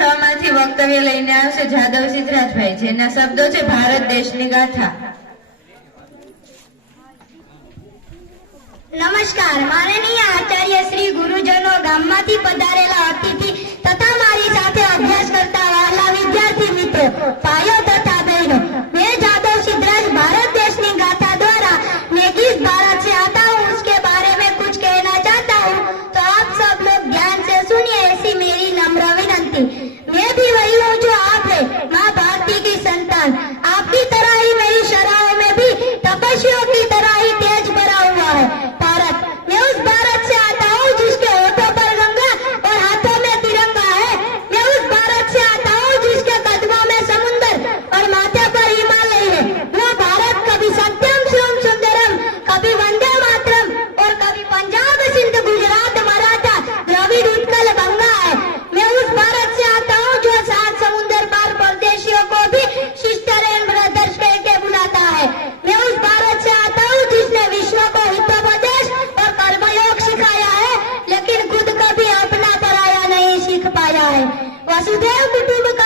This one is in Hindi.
6 માંથી વક્તવ્ય લઈને આવશે જાદવ સિદ્ધરાજભાઈ, જેના શબ્દો છે ભારત દેશની ગાથા। નમસ્કાર, માનનીય આચાર્ય શ્રી ગુરુજનો, ગામમાંથી પધારેલા અતિથિ તથા મારી સાથે અભ્યાસ કરતા વહાલા વિદ્યાર્થી મિત્રો, ભાઈઓ तथा बहनों, मैं जादव सिद्धराज भारत देश की गाथा द्वारा मैं किस भारत से आता हूँ उसके बारे में कुछ कहना चाहता हूँ, तो आप सब लोग ध्यान से सुनिए, ऐसी मेरी नम्र विनंती। मैं भी वही हूँ जो आप है, माँ भारती की संतान। आपकी तरह ही मेरी शराहों में भी तपस्वियों की तरह ही तेज भरा हुआ है भारत। मैं उस भारत से आता हूँ जिसके होठों पर गंगा और हाथों में तिरंगा है। मैं उस भारत से आता हूँ जिसके कदमों में समुंदर और माथे पर हिमालय है। वो भारत कभी सत्यम शिवम सुंदरम, कभी वंदे मातरम और कभी पंजाब सिंध गुजरात मराठा द्रविड़ उत्कल गंगा है। मैं उस भारत से आता हूँ जो 7 समुंदर पार परदेशियों को भी सिस्टर एंड ब्रदर्स कह के बुलाता है। मैं उस भारत से आता हूँ जिसने विश्व को हितोपदेश और कर्मयोग सिखाया है, लेकिन खुद कभी अपना पराया नहीं सीख पाया है। वसुधैव कुटुंबकम